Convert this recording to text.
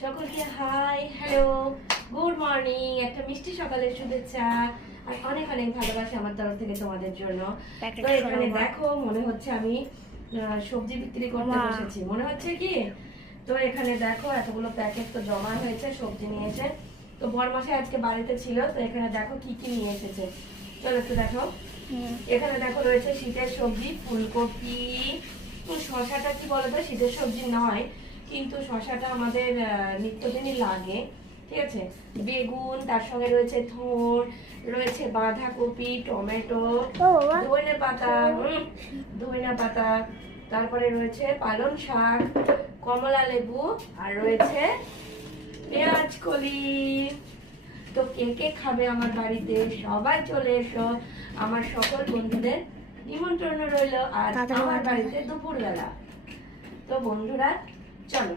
সকলকে hi hello good morning, একটা মিষ্টি সকালের শুভেচ্ছা আর অনেক অনেক ভালোবাসা আমার তরফ থেকে তোমাদের জন্য। তো এখানে দেখো মনে হচ্ছে আমি সবজি বিক্রি করতে বসেছি, মনে হচ্ছে কি? তো এখানে দেখো এতগুলো প্যাকেট তো জমা হয়েছে, সবজি নিয়েছে। তো বরমাসে আজকে বাড়িতে ছিল, তো এখানে দেখো কি কি নিয়ে এসেছে, চলো একটু দেখো। এখানে দেখো রয়েছে শীতের সবজি, ফুলকপি, শশাটা কি বলতো শীতের সবজি নয়, কিন্তু শশাটা আমাদের নিত্যদিনই লাগে, ঠিক আছে। বেগুন, তার সঙ্গে রয়েছে থোড়, রয়েছে বাঁধাকপি, টমেটো, ধনে পাতা, তারপরে রয়েছে পালং শাক, কমলা লেবু, আর রয়েছে পেঁয়াজ কলি। তো কে কে খাবে আমার বাড়িতে, সবাই চলে এসো। আমার সকল বন্ধুদের নিমন্ত্রণ রইল আর আমার বাড়িতে দুপুরবেলা। তো বন্ধুরা চলো।